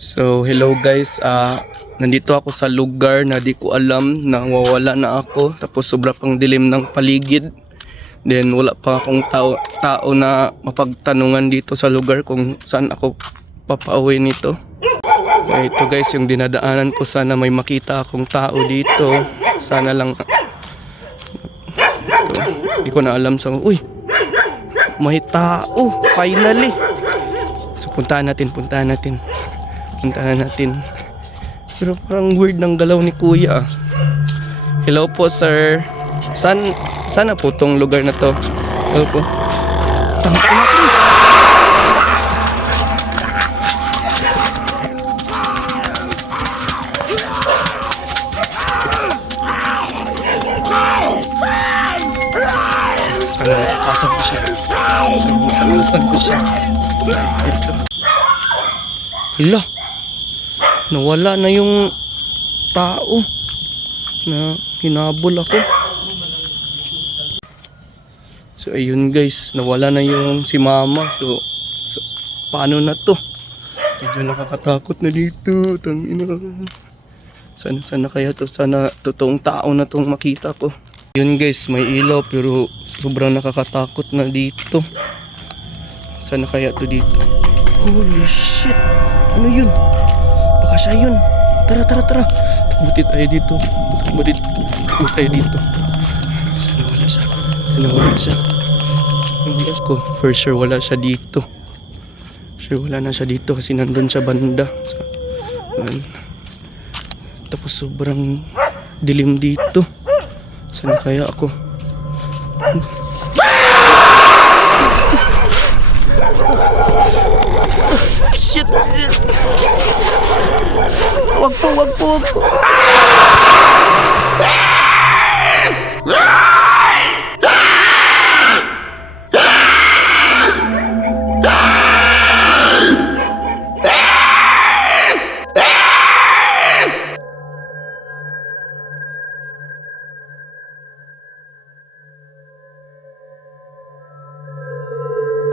So hello guys, nandito ako sa lugar na di ko alam na wawala na ako. Tapos sobra pang dilim ng paligid. Then wala pa akong tao na mapagtanungan dito sa lugar kung saan ako papauwi nito. Kaya ito guys yung dinadaanan ko, sana may makita akong tao dito. Sana lang ito, di ko na alam sa may tao finally. So puntahan natin. Pero parang weird ng galaw ni kuya. Hello po sir. Sana po tong lugar na to. Hello po. Tangka natin. Sana nakakasan ko siya. Ito. Hala. Nawala na yung tao na hinabol ako. So ayun guys, nawala na yung si mama. So paano na to? Medyo nakakatakot na dito. Tangina. Sana kaya to, sana totoong tao na tong makita ko. Yun guys, may ilaw pero sobrang nakakatakot na dito. Sana kaya to dito. Holy shit. Ano yun? Baka siya yun. Tara. Buti tayo dito. Buti tayo dito. Sana wala siya. Ko, for sure wala siya dito. Wala na siya dito kasi nandun siya banda. Tapos sobrang dilim dito. Sana kaya ako? Shit! Wag po.